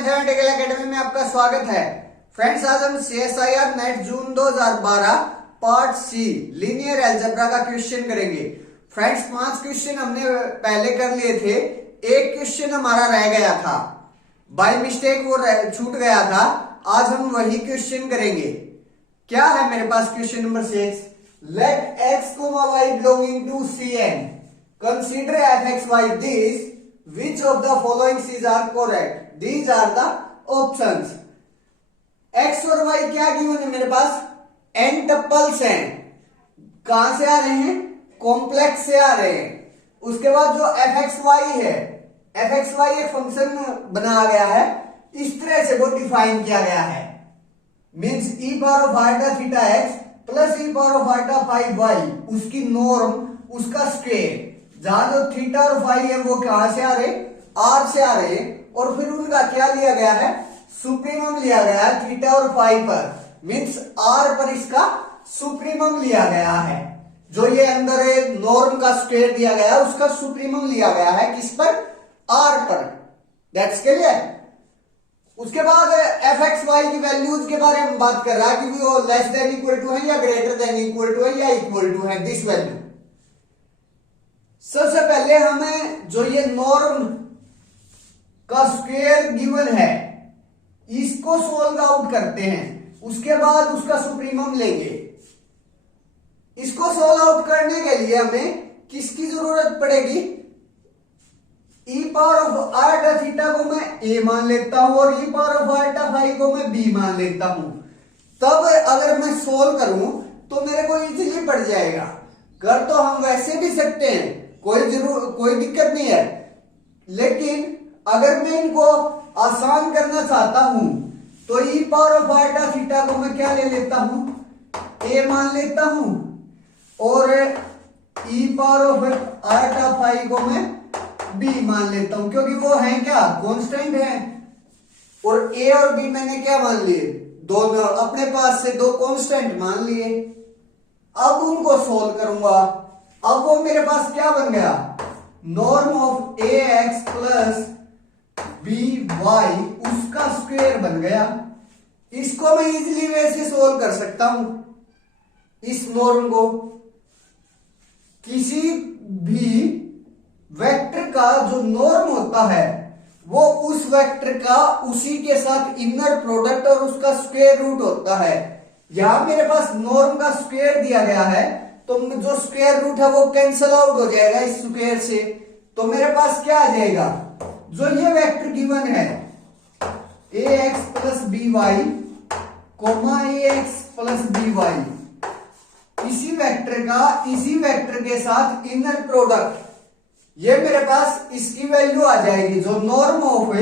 Mathematical academy में आपका स्वागत है। फ्रेंड्स, आज हम CSIR नेट जून 2012 पार्ट सी लीनियर अलजेब्रा का क्वेश्चन करेंगे। फ्रेंड्स, 5 क्वेश्चन हमने पहले कर लिए थे। एक क्वेश्चन हमारा रह गया था, बाय मिस्टेक वो छूट गया था। आज हम वही क्वेश्चन करेंगे। क्या है मेरे पास question number 6। Let x, y belonging to Cn, consider fxy this. Which of the following C's are correct? These are the options. X और Y क्या गिवन है मेरे पास? n टप्पल्स हैं। कहां से आ रहे हैं? कॉम्प्लेक्स से आ रहे हैं। उसके बाद जो fxy है, fxy एक फंक्शन बनाया गया है, इस तरह से वो डिफाइन किया गया है। मीन्स e पावर ऑफ आल्टा theta x plus e power of आल्टा फाई y, उसकी नॉर्म, उसका स्क्वायर। जहां जो थीटा और फाई है वो कहां से आ रहे? आर से आ रहे। और फिर उनका क्या लिया गया है? सुप्रीमम लिया गया है थीटा और फाई पर। मीन्स आर पर इसका सुप्रीमम लिया गया है। जो ये अंदर नॉर्म का स्क्वायर दिया गया है, उसका सुप्रीमम लिया गया है किस पर? आर पर। That's clear. उसके बाद fxy की वैल्यूज के बारे में बात कर रहा है कि वो लेस देन इक्वल टू है या ग्रेटर देन इक्वल टू है या इक्वल टू है दिस वैल्यू। सबसे पहले हमें जो ये नॉर्म का स्क्वायर गिवन है, इसको सोल्व आउट करते हैं। उसके बाद उसका सुप्रीमम लेंगे। इसको सोल्व आउट करने के लिए हमें किसकी जरूरत पड़ेगी? e पावर ऑफ आल्टा थीटा को मैं a मान लेता हूं और e पावर ऑफ आल्टा फाई को मैं b मान लेता हूं। तब अगर मैं सोल्व करूं तो मेरे को इजीली पड़ जाएगा। कर तो हम वैसे भी सकते हैं, कोई दिक्कत नहीं है। लेकिन अगर मैं इनको आसान करना चाहता हूं तो e पावर ऑफ आल्टा थीटा को मैं क्या ले लेता हूं? a मान लेता हूं और e पावर ऑफ आल्टा फाई को मैं b मान लेता हूं, क्योंकि वो है क्या? कांस्टेंट है। और a और b मैंने क्या मान लिए? दोनों अपने पास से दो कांस्टेंट मान लिए। अब उनको सोल्व करूंगा। अब वो मेरे पास क्या बन गया? Norm of ax plus by, उसका स्क्वायर बन गया। इसको मैं इजीली वैसे सोल्व कर सकता हूं। इस नॉर्म को किसी भी वेक्टर का जो नॉर्म होता है वो उस वेक्टर का उसी के साथ इनर प्रोडक्ट और उसका स्क्वायर रूट होता है। यहां मेरे पास नॉर्म का स्क्वायर दिया गया है, तो जो स्क्वायर रूट है वो कैंसल आउट हो जाएगा इस स्क्वायर से। तो मेरे पास क्या आ जाएगा? जो ये वेक्टर गिवन है ax plus by comma ax plus by, इसी वेक्टर के साथ इनर प्रोडक्ट, ये मेरे पास इसकी वैल्यू आ जाएगी। जो नॉर्म ऑफ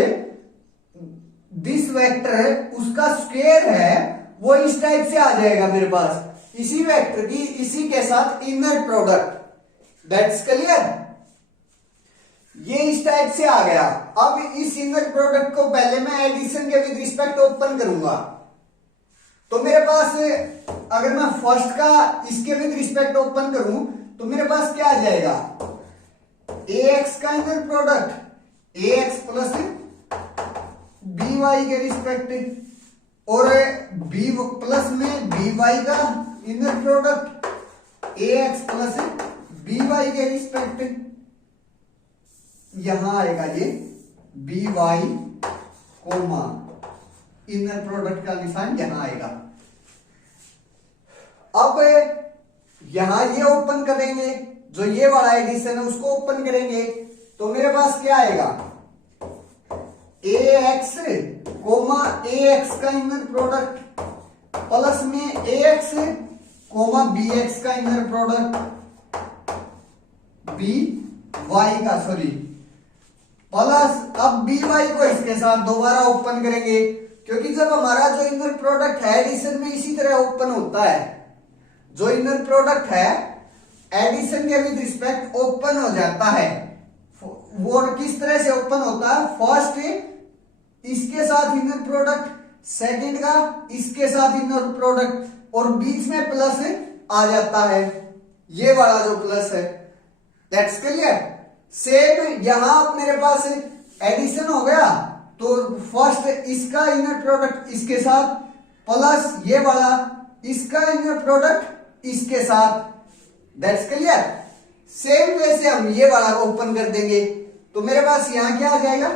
दिस वेक्टर उसका स्क्वायर है वो इस टाइप से आ जाएगा मेरे पास। इसी वेक्टर की इसी के साथ इनर प्रोडक्ट। That's clear. ये इस टाइप से आ गया। अब इस इनर प्रोडक्ट को पहले मैं एडिशन के विद रिस्पेक्ट ओपन करूंगा। तो मेरे पास अगर मैं फर्स्ट का इसके विद रिस्पेक्ट ओपन करूं तो मेरे पास क्या आ जाएगा? ax का inner product ax plus by के रिस्पेक्ट और b प्लस में by का inner product ax plus by के रिस्पेक्ट। यहां आएगा ये by कोमा इनर प्रोडक्ट का निशान यहां आएगा। अब यहां ये ओपन करेंगे, जो ये वाला एडिशन है उसको ओपन करेंगे तो मेरे पास क्या आएगा? ax कोमा ax का इनर प्रोडक्ट प्लस में ax कोमा bx का इनर प्रोडक्ट by का प्लस अब by को इसके साथ दोबारा ओपन करेंगे, क्योंकि जब हमारा जो इनर प्रोडक्ट है एडिशन में इसी तरह ओपन होता है। जो इनर प्रोडक्ट है एडिशन के विद रिस्पेक्ट ओपन हो जाता है। वो किस तरह से ओपन होता है? फर्स्ट इसके साथ इनर प्रोडक्ट, सेकंड का इसके साथ इनर प्रोडक्ट और बीच में प्लस आ जाता है, ये वाला जो प्लस है। That's clear. सेम यहां मेरे पास एडिशन हो गया तो फर्स्ट इसका इनर प्रोडक्ट इसके साथ प्लस ये वाला इसका इनर प्रोडक्ट इसके साथ। That's clear. सेम वे से हम ये वाला ओपन कर देंगे तो मेरे पास यहां क्या आ जाएगा,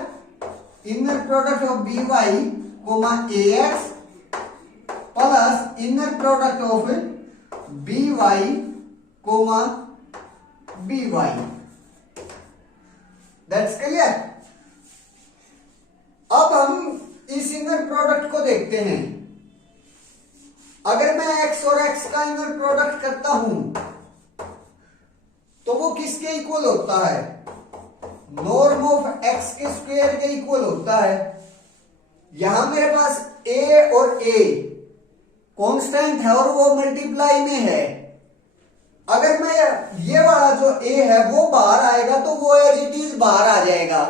inner product of B Y comma A X plus inner product of B Y comma B Y. That's clear. अब हम इस इनर प्रोडक्ट को देखते हैं। अगर मैं x और x का इनर प्रोडक्ट करता हूं तो वो किसके इक्वल होता है, नॉर्म ऑफ x के स्क्वायर के इक्वल होता है। यहां मेरे पास a और a कांस्टेंट है और वो मल्टीप्लाई में है। अगर मैं ये वाला जो a है वो बाहर आएगा तो वो एज इट इज बाहर आ जाएगा,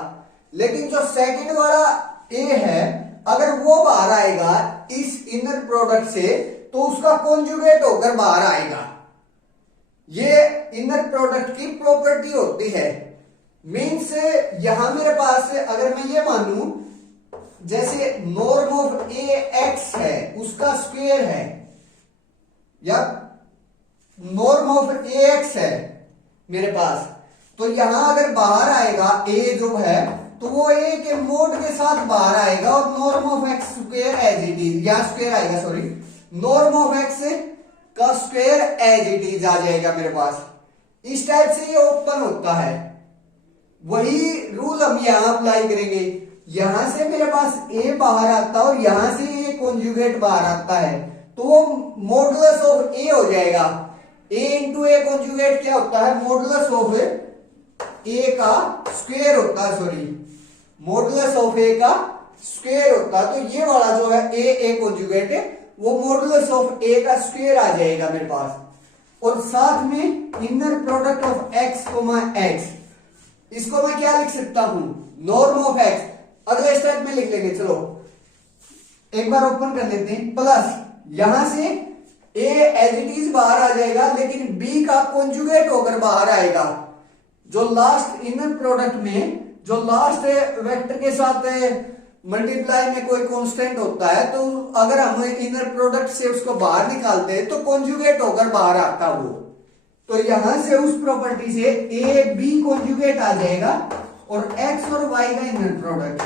लेकिन जो सेकंड वाला a है अगर वो बाहर आएगा इस इनर प्रोडक्ट से तो उसका कॉन्जुगेट होकर बाहर आएगा। ये इनर प्रोडक्ट की प्रॉपर्टी होती है। मीन्स यहां मेरे पास अगर मैं ये मानूं जैसे नॉर्म ऑफ ए एक्स है उसका स्क्वायर है या नॉर्म ऑफ ए एक्स है मेरे पास, तो यहां अगर बाहर आएगा a जो है तो वो a के मोड के साथ बाहर आएगा और norm of X square as it is, या स्क्वायर आएगा सॉरी, नॉर्म ऑफ एक्स का स्क्वायर एज इट इज आ जाएगा मेरे पास। इस टाइप से ये ओपन होता है। वही रूल हम यहां अप्लाई करेंगे। यहां से मेरे पास a बाहर आता है और यहां से a कॉन्जुगेट बाहर आता है तो वो मॉडुलस ऑफ a हो जाएगा। a इंटू ए कॉन्जुगेट क्या होता है, मॉडुलस ऑफ a का स्क्वायर होता है, सॉरी मॉडुलस ऑफ a का स्क्वायर होता है। तो ये वाला जो है a कॉन्जुगेट है वो मॉडुलस ऑफ a का स्क्वायर आ जाएगा मेरे पास। और साथ में inner product of x comma x, इसको मैं क्या लिख सकता हूं, नॉर्म ऑफ x। अगले स्टेप में लिख लेंगे, चलो एक बार ओपन कर लेते हैं। प्लस यहां से a एज इट इज बाहर आ जाएगा लेकिन b का कॉन्जुगेट होकर बाहर आएगा। जो लास्ट इनर प्रोडक्ट में जो लास्ट वेक्टर के साथ मल्टीप्लाई में कोई कांस्टेंट होता है तो अगर हम इनर प्रोडक्ट से उसको बाहर निकालते हैं तो कॉन्जुगेट होकर बाहर आता वो। तो यहां से उस प्रॉपर्टी से ए बी कॉन्जुगेट आ जाएगा और x और y का इनर प्रोडक्ट।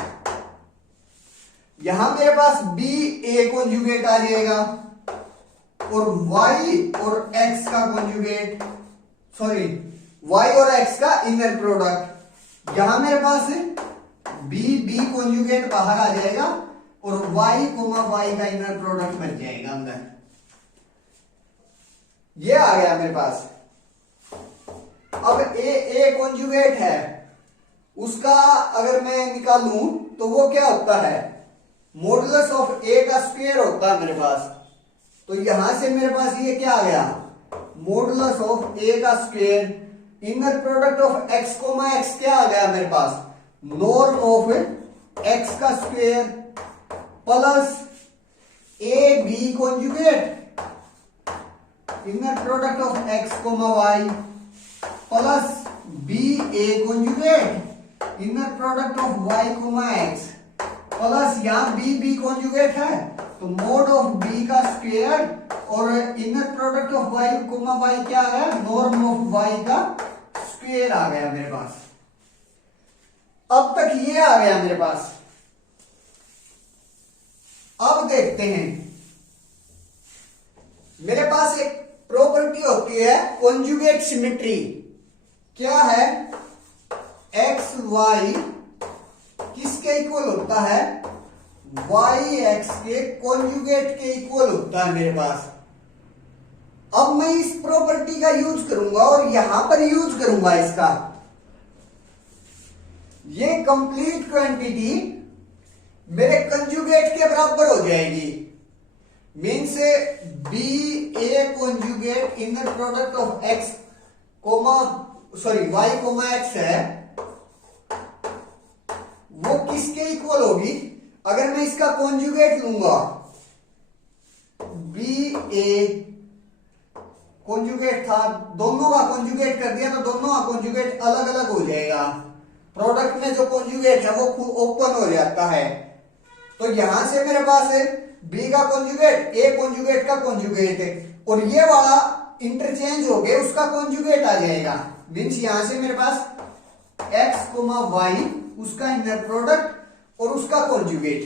यहां मेरे पास b a कॉन्जुगेट आ जाएगा और y और x का कॉन्जुगेट, सॉरी y और x का इनर प्रोडक्ट। यहां मेरे पास b कॉन्जुगेट बाहर आ जाएगा और y कोमा y का इनर प्रोडक्ट बन जाएगा अंदर। ये आ गया मेरे पास। अब a कॉन्जुगेट है उसका अगर मैं निकालूं तो वो क्या होता है, मॉडुलस ऑफ a का स्क्वायर होता है मेरे पास। तो यहां से मेरे पास ये क्या आ गया, मॉडुलस ऑफ a का square, inner product of x comma x क्या आ गया मेरे पास, नॉर्म ऑफ x का square plus A B conjugate, inner product of x comma y plus B A conjugate, inner product of y comma x plus यहां B conjugate है तो mod of b का स्क्वायर और inner product of y comma y क्या आ गया, norm of y का square आ गया मेरे पास। अब तक ये आ गया मेरे पास। अब देखते हैं, मेरे पास एक प्रॉपर्टी होती है कॉन्जुगेट सिमेट्री। क्या है, एक्स वाई किसके इक्वल होता है, वाई एक्स के कॉन्जुगेट के इक्वल होता है मेरे पास। अब मैं इस प्रॉपर्टी का यूज करूंगा और यहां पर यूज करूंगा इसका। ये कंप्लीट क्वांटिटी मेरे कंजुगेट के बराबर हो जाएगी। Means B A conjugate inner product of X comma sorry Y comma X है वो किसके इक्वल होगी, अगर मैं इसका कॉन्जुगेट लूंगा बी ए कॉन्जुगेट था, दोनों का कॉन्जुगेट कर दिया तो दोनों का कॉन्जुगेट अलग अलग हो जाएगा। प्रोडक्ट में जो कॉन्जुगेट है वो ओपन हो जाता है। तो यहां से मेरे पास है बी का कॉन्जुगेट ए कॉन्जुगेट का कॉन्जुगेट है, और ये वाला इंटरचेंज हो गया उसका कॉन्जुगेट आ जाएगा। मीन्स यहां से मेरे पास x y उसका इनर प्रोडक्ट और उसका कॉन्जुगेट,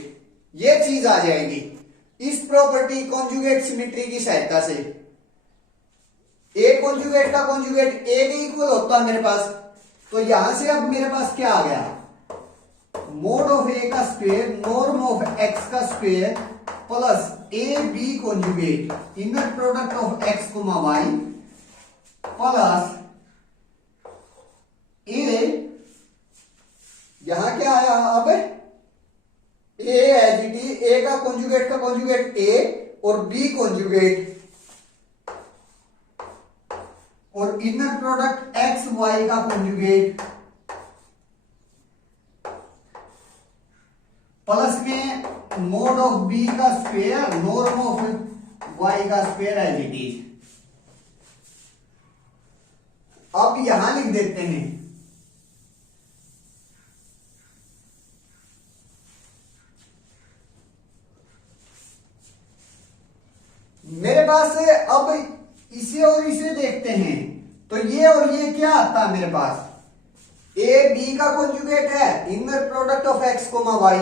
ये चीज आ जाएगी इस प्रॉपर्टी कॉन्जुगेट सिमेट्री की सहायता से। ए कॉन्जुगेट का कॉन्जुगेट ए के इक्वल होता है मेरे पास, तो यहां से अब मेरे पास क्या आ गया, मोड ऑफ ए का स्क्वायर नॉर्म ऑफ एक्स का square plus A B conjugate inner product of X Y plus A, यहां क्या आया अब A as it is, A का कॉन्जुगेट ए और बी कॉन्जुगेट और इनर प्रोडक्ट एक्स वाई का कॉन्जुगेट प्लस में मोड ऑफ बी का स्क्वायर नॉर्म ऑफ वाई का स्क्वायर एज इट इज। अब यहां लिख देते हैं मेरे पास अब इसे और इसे देखते हैं, तो ये और ये क्या आता है मेरे पास, ए बी का कॉन्जुगेट है inner product of X comma Y,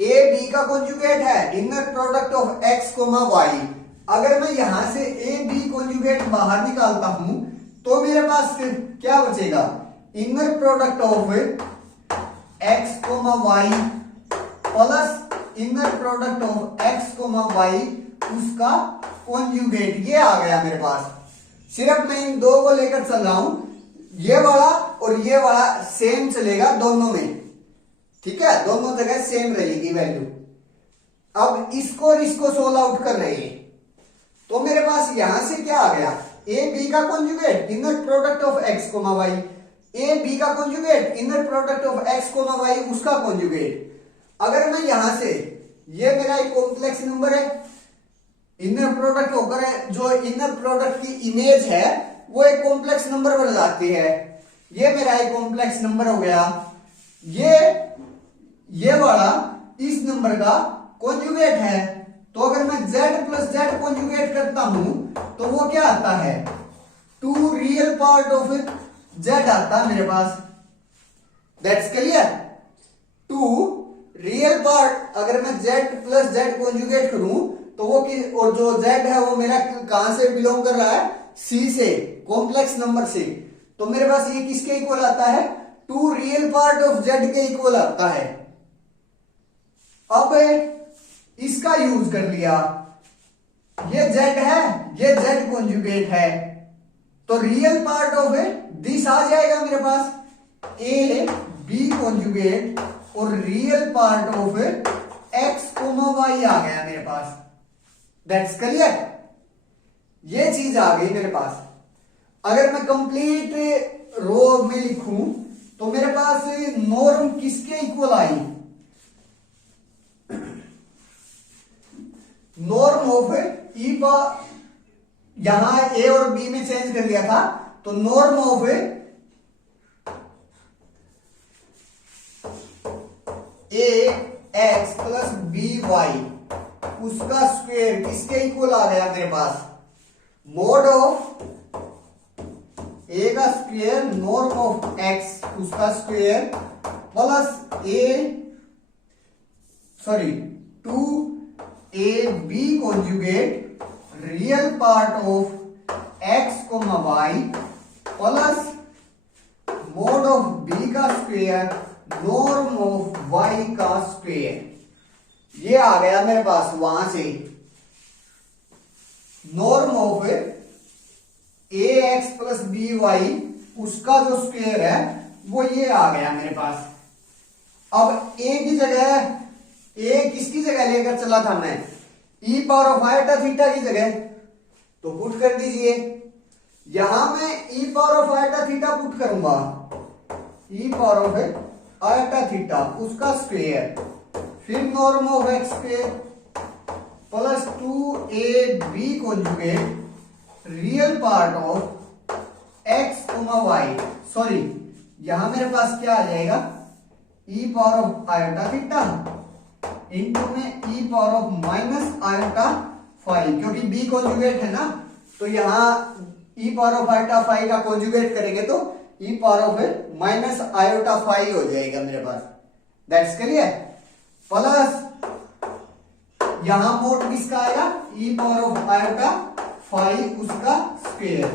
A B का कॉन्जुगेट है inner product of X comma Y. अगर मैं यहां से ए बी कॉन्जुगेट बाहर निकालता हूं तो मेरे पास फिर क्या बचेगा, inner product of X comma Y plus inner product of X comma Y उसका कॉन्जुगेट, ये आ गया मेरे पास। सिर्फ मैं इन दो को लेकर चल रहा हूं, ये वाला और ये वाला सेम चलेगा दोनों में, ठीक है, दोनों जगह सेम रहेगी वैल्यू। अब इसको और इसको सोल्व आउट कर रहे हैं, तो मेरे पास यहां से क्या आ गया, ए बी का conjugate inner product of X comma Y, A B का conjugate inner product of X comma Y उसका कॉन्जुगेट। अगर मैं यहां से, ये मेरा एक कॉम्प्लेक्स नंबर है, इनर प्रोडक्ट होकर जो इनर प्रोडक्ट की इमेज है वो एक कॉम्प्लेक्स नंबर बन जाती है, ये मेरा एक कॉम्प्लेक्स नंबर हो गया, ये वाला इस नंबर का कॉन्जुगेट है। तो अगर मैं z प्लस z कॉन्जुगेट करता हूं तो वो क्या आता है, 2 रियल पार्ट ऑफ z आता है मेरे पास, दैट्स क्लियर। 2 रियल पार्ट अगर मैं z प्लस z कॉन्जुगेट करूं तो वो और जो z है वो मेरा कहां से बिलोंग कर रहा है, c से, कॉम्प्लेक्स नंबर से। तो मेरे पास ये किसके इक्वल आता है, 2 रियल पार्ट ऑफ z के इक्वल आता है। अब इसका यूज कर लिया, ये z है, ये z कॉन्जुगेट है, तो रियल पार्ट ऑफ दिस आ जाएगा मेरे पास, a b कॉन्जुगेट और real part of x comma y आ गया मेरे पास, दैट्स क्लियर। ये चीज आ गई मेरे पास। अगर मैं कंप्लीट रो में लिखूं तो मेरे पास नॉर्म किसके इक्वल आई, नॉर्म ऑफ ई पर, यहां ए और बी में चेंज कर लिया था, तो norm of A X plus B Y उसका स्क्वायर किसके इक्वल आ गया मेरे पास, मोड ऑफ ए का स्क्वायर नॉर्म ऑफ एक्स उसका square plus A, sorry 2 A B conjugate real part of X comma Y plus mod of B का square norm of Y का स्क्वायर। ये आ गया मेरे पास वहां से, norm of A X plus B Y उसका जो स्क्वायर है वो ये आ गया मेरे पास। अब ए की जगह, ए किसकी जगह लेकर चला था मैं, e power of iota theta की जगह, तो पुट कर दीजिए, यहां मैं e power of iota theta put करूंगा, e power of iota theta उसका स्क्वायर, फिर norm of X square plus 2 A B conjugate real part of X comma Y, sorry यहां मेरे पास क्या आ जाएगा, e power of iota theta into में e power of minus iota five, क्योंकि बी कॉन्जुगेट है ना, तो यहाँ e power of iota five का कॉन्जुगेट करेंगे तो e power of minus iota five हो जाएगा मेरे पास। That's clear. प्लस यहां मोड किसका आएगा, e power of iota five उसका square,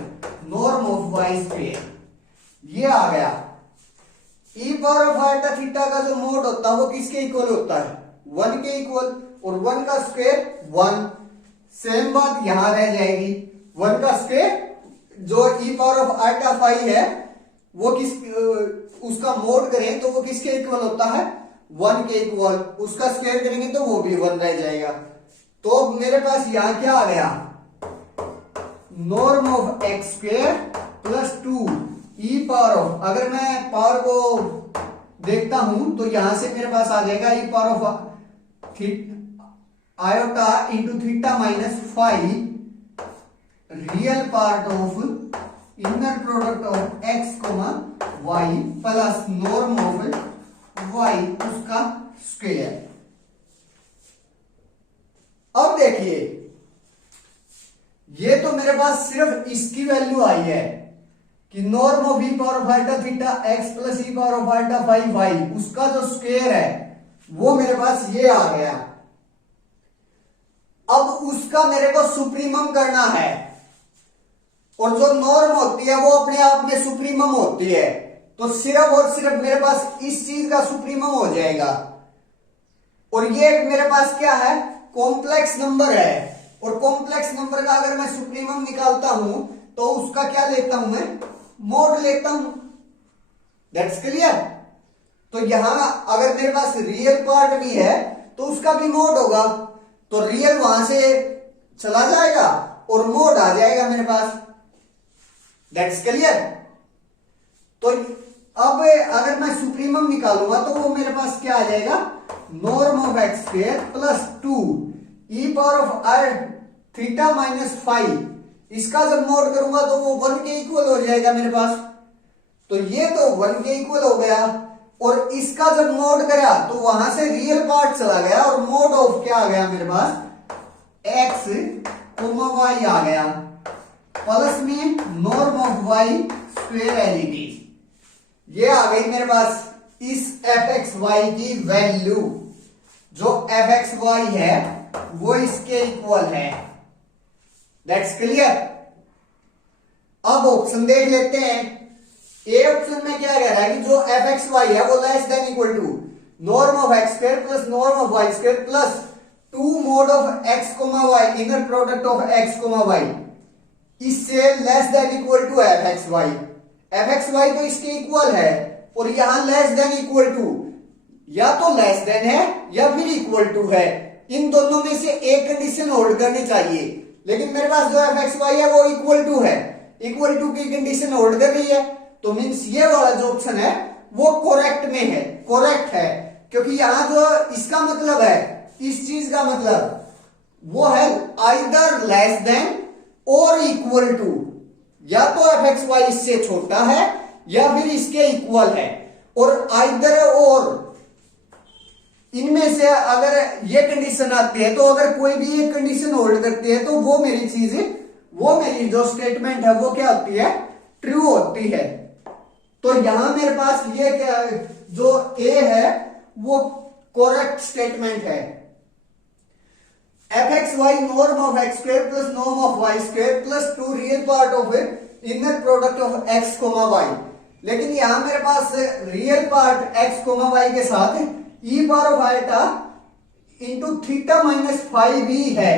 norm of Y square, ये आ गया। E power of iota theta का जो मोड होता है वो किसके इक्वल होता है, 1 के इक्वल, और 1 का स्क्वायर 1। सेम बात यहां रह जाएगी, 1 का स्क्वायर जो ई पावर ऑफ आयोटा फाइव है वो किस उसका मोड करें तो वो किसके इक्वल होता है, 1 के इक्वल, उसका स्क्वायर करेंगे तो वो भी 1 रह जाएगा। तो मेरे पास यहां क्या आ गया, norm of X square plus 2 E power of, अगर मैं पावर को देखता हूं तो यहां से मेरे पास आ जाएगा e power of iota into theta minus five, real part of inner product of X comma Y plus norm of Y उसका स्क्वायर। अब देखिए ये तो मेरे पास सिर्फ इसकी वैल्यू आई है कि norm of E power of iota theta X plus E power of iota five Y, उसका जो स्क्वायर है वो मेरे पास ये आ गया। अब उसका मेरे को सुप्रीमम करना है, और जो नॉर्म होती है वो अपने आप में सुप्रीमम होती है, तो सिर्फ और सिर्फ मेरे पास इस चीज का सुप्रीमम हो जाएगा। और ये मेरे पास क्या है, कॉम्प्लेक्स नंबर है, और कॉम्प्लेक्स नंबर का अगर मैं सुप्रीमम निकालता हूं तो उसका क्या लेता हूं मैं, मोड लेता हूं। That's clear. तो यहां अगर मेरे पास रियल पार्ट भी है तो उसका भी मोड होगा, तो रियल वहां से चला जाएगा और मोड आ जाएगा मेरे पास। That's clear. तो अब अगर मैं सुप्रीमम निकालूंगा तो वो मेरे पास क्या आ जाएगा, norm of X square plus 2 E power of R theta minus five, इसका जब मोड करूंगा तो वो 1 के इक्वल हो जाएगा मेरे पास। तो ये तो 1 के इक्वल हो गया, और इसका जब मोड करा तो वहां से रियल पार्ट चला गया और मोड ऑफ क्या आ गया मेरे पास, एक्स कोमा वाई आ गया, प्लस में norm of Y square L E D. ये आ गई मेरे पास इस एफ एक्स वाई की वैल्यू, जो एफ एक्स वाई है वो इसके इक्वल है। That's clear. अब ऑप्शन देख लेते हैं। ए ऑप्शन में क्या कह रहा है कि जो एफ एक्स वाई है वो less than equal to norm of X square plus norm of Y square plus 2 mod of X comma Y inner product of X comma Y, इससे less than equal to F X Y. F X Y तो इसके equal है, और यहां less than equal to, या तो less than है या फिर इक्वल टू है, इन दोनों में से एक कंडीशन होल्ड करनी चाहिए। लेकिन मेरे पास जो एफ एक्स वाई है वो इक्वल टू है, इक्वल टू की कंडीशन होल्ड कर रही है, तो मीन्स ये वाला जो ऑप्शन है वो करेक्ट में है, करेक्ट है, क्योंकि यहां जो इसका मतलब है, इस चीज का मतलब वो है आइदर लेस देन और इक्वल टू, या तो एफ एक्स वाई इससे छोटा है या फिर इसके इक्वल है, और आइदर और इनमें से अगर ये कंडीशन आती है, तो अगर कोई भी एक कंडीशन होल्ड करती है तो वो मेरी चीज, वो मेरी जो स्टेटमेंट है वो क्या होती है, ट्रू होती है। तो यहां मेरे पास ये क्या जो ए है वो करेक्ट स्टेटमेंट है। F X Y norm of X square plus norm of Y square plus 2 real part of inner product of X comma Y. लेकिन यहां मेरे पास real part X comma Y के साथ e power of iota into theta minus five भी है।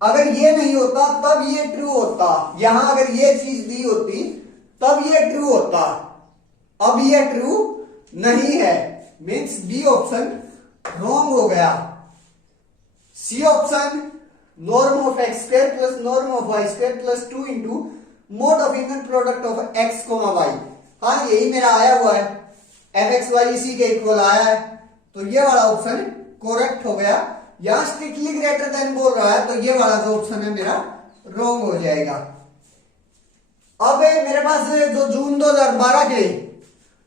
अगर ये नहीं होता तब ये ट्रू होता, यहां अगर ये चीज दी होती तब ये ट्रू होता, अब ये ट्रू नहीं है, मीन्स बी ऑप्शन रॉन्ग हो गया। C option norm of X square plus norm of Y square plus 2 into mod of inner product of X comma Y, हाँ यही मेरा आया हुआ है, एफ एक्स वाई इसी के इक्वल आया है, तो ये वाला ऑप्शन करेक्ट हो गया। यहां स्ट्रिक्टली ग्रेटर देन बोल रहा है, तो ये वाला जो ऑप्शन है मेरा रॉन्ग हो जाएगा। अब मेरे पास जो जून 2012 के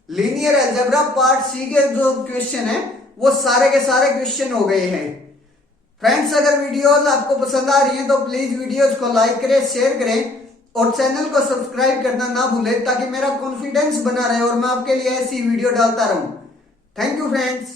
लीनियर अलजेब्रा पार्ट सी के जो क्वेश्चन है वो सारे के सारे क्वेश्चन हो गए हैं। फ्रेंड्स, अगर वीडियोस आपको पसंद आ रही हैं तो प्लीज वीडियोस को लाइक करें, शेयर करें और चैनल को सब्सक्राइब करना ना भूलें, ताकि मेरा कॉन्फिडेंस बना रहे और मैं आपके लिए ऐसी वीडियो डालता रहूं। Thank you friends.